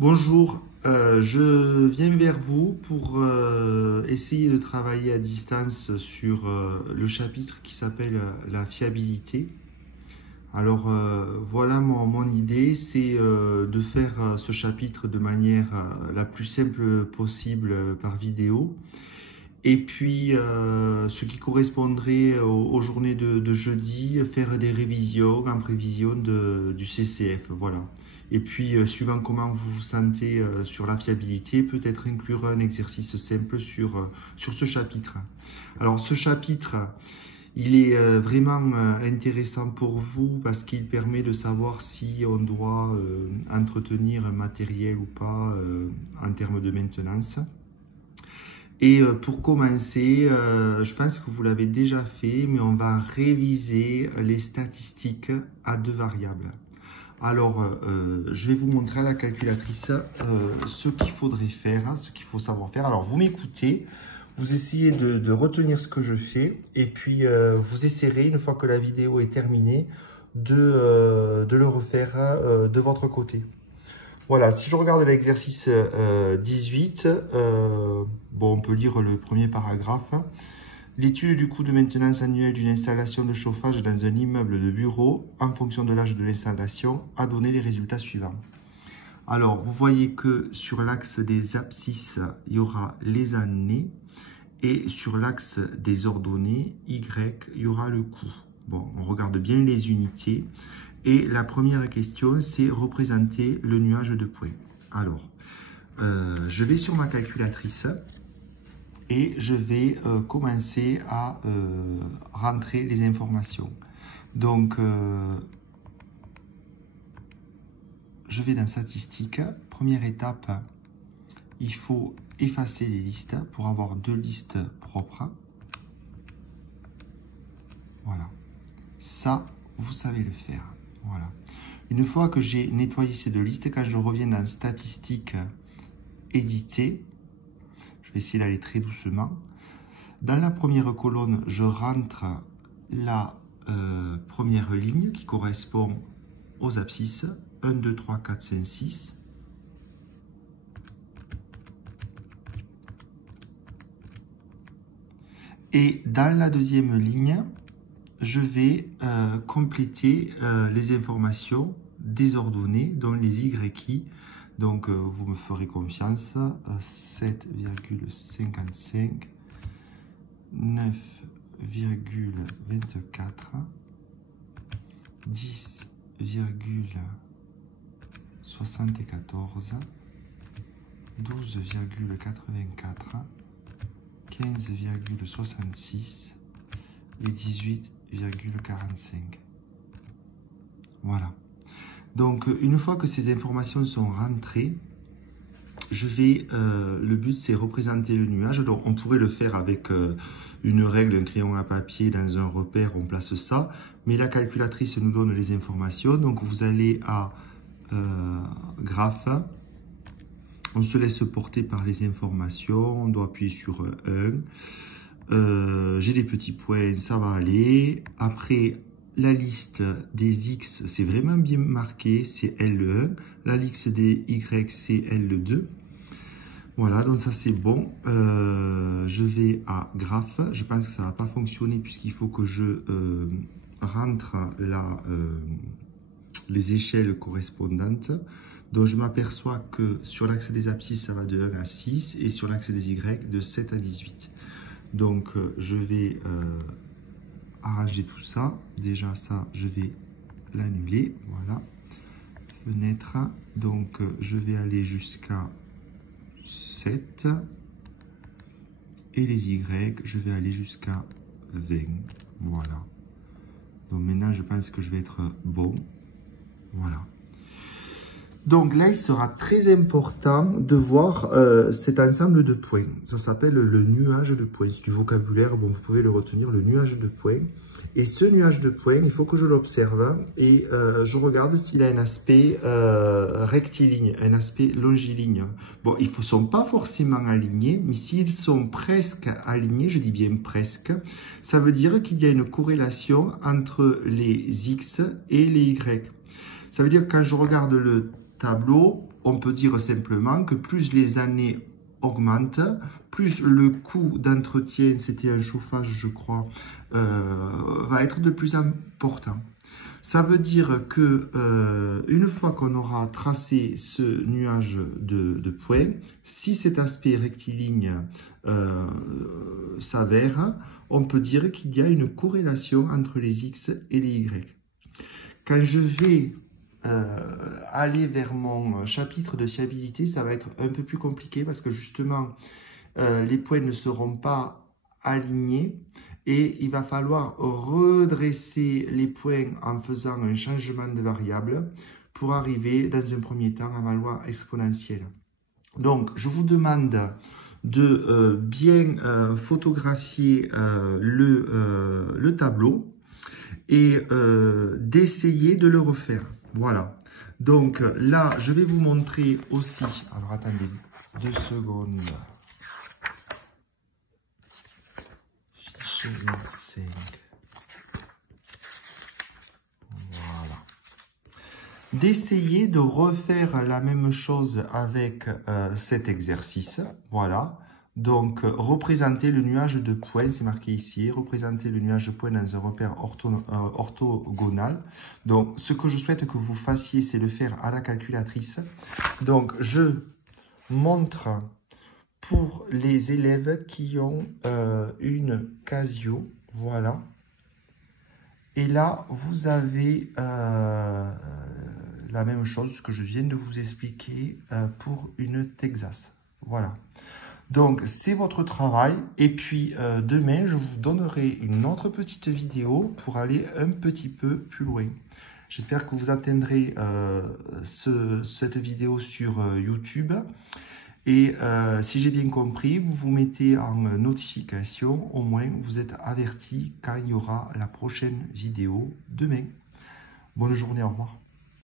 Bonjour, je viens vers vous pour essayer de travailler à distance sur le chapitre qui s'appelle la fiabilité. Alors voilà mon idée, c'est de faire ce chapitre de manière la plus simple possible par vidéo. Et puis ce qui correspondrait aux journées de jeudi, faire des révisions en prévision du CCF. Voilà. Et puis, suivant comment vous vous sentez sur la fiabilité, peut-être inclure un exercice simple sur ce chapitre. Alors, ce chapitre, il est vraiment intéressant pour vous parce qu'il permet de savoir si on doit entretenir un matériel ou pas en termes de maintenance. Et pour commencer, je pense que vous l'avez déjà fait, mais on va réviser les statistiques à deux variables. Alors, je vais vous montrer à la calculatrice ce qu'il faudrait faire, ce qu'il faut savoir faire. Alors, vous m'écoutez, vous essayez de retenir ce que je fais, et puis vous essayerez, une fois que la vidéo est terminée, de le refaire de votre côté. Voilà, si je regarde l'exercice 18, bon, on peut lire le premier paragraphe. L'étude du coût de maintenance annuel d'une installation de chauffage dans un immeuble de bureau en fonction de l'âge de l'installation a donné les résultats suivants. Alors, vous voyez que sur l'axe des abscisses, il y aura les années et sur l'axe des ordonnées, Y, il y aura le coût. Bon, on regarde bien les unités. Et la première question, c'est représenter le nuage de points. Alors, je vais sur ma calculatrice et je vais commencer à rentrer les informations. Donc, je vais dans statistiques. Première étape, il faut effacer les listes pour avoir deux listes propres. Voilà. Ça, vous savez le faire. Voilà. Une fois que j'ai nettoyé ces deux listes, quand je reviens dans statistiques éditées, je vais essayer d'aller très doucement. Dans la première colonne, je rentre la première ligne qui correspond aux abscisses. 1, 2, 3, 4, 5, 6. Et dans la deuxième ligne, je vais compléter les informations des ordonnées, dont les YI. Donc, vous me ferez confiance. 7,55, 9,24, 10,74, 12,84, 15,66 et 18,45. Voilà. Donc, une fois que ces informations sont rentrées, je vais, le but c'est représenter le nuage. Donc, on pourrait le faire avec une règle, un crayon à papier, dans un repère, on place ça. Mais la calculatrice nous donne les informations. Donc, vous allez à graphe. On se laisse porter par les informations. On doit appuyer sur 1. J'ai des petits points, ça va aller. Après, la liste des X, c'est vraiment bien marqué, c'est L1. La liste des Y, c'est L2. Voilà, donc ça c'est bon. Je vais à graphe. Je pense que ça ne va pas fonctionner puisqu'il faut que je rentre les échelles correspondantes. Donc je m'aperçois que sur l'axe des abscisses, ça va de 1 à 6 et sur l'axe des Y, de 7 à 18. Donc, je vais arranger tout ça. Déjà, ça, je vais l'annuler. Voilà. Fenêtre. Donc, je vais aller jusqu'à 7. Et les Y, je vais aller jusqu'à 20. Voilà. Donc, maintenant, je pense que je vais être bon. Voilà. Donc là, il sera très important de voir cet ensemble de points. Ça s'appelle le nuage de points. C'est du vocabulaire, bon, vous pouvez le retenir, le nuage de points. Et ce nuage de points, il faut que je l'observe et je regarde s'il a un aspect rectiligne, un aspect longiligne. Bon, ils ne sont pas forcément alignés, mais s'ils sont presque alignés, je dis bien presque, ça veut dire qu'il y a une corrélation entre les X et les Y. Ça veut dire que quand je regarde le tableau, on peut dire simplement que plus les années augmentent, plus le coût d'entretien, c'était un chauffage je crois, va être de plus important. Ça veut dire que une fois qu'on aura tracé ce nuage de points, si cet aspect rectiligne s'avère, on peut dire qu'il y a une corrélation entre les X et les Y. Quand je vais aller vers mon chapitre de fiabilité, ça va être un peu plus compliqué parce que justement, les points ne seront pas alignés et il va falloir redresser les points en faisant un changement de variable pour arriver dans un premier temps à ma loi exponentielle. Donc, je vous demande de bien photographier le tableau et d'essayer de le refaire. Voilà. Donc là, je vais vous montrer aussi. Alors attendez 2 secondes. Fichier 25. Voilà. D'essayer de refaire la même chose avec cet exercice. Voilà. Donc, représenter le nuage de points, c'est marqué ici, représenter le nuage de points dans un repère orthogonal. Donc, ce que je souhaite que vous fassiez, c'est le faire à la calculatrice. Donc, je montre pour les élèves qui ont une Casio, voilà. Et là, vous avez la même chose que je viens de vous expliquer pour une Texas. Voilà. Donc, c'est votre travail. Et puis, demain, je vous donnerai une autre petite vidéo pour aller un petit peu plus loin. J'espère que vous atteindrez cette vidéo sur YouTube. Et si j'ai bien compris, vous vous mettez en notification. Au moins, vous êtes averti quand il y aura la prochaine vidéo demain. Bonne journée, au revoir.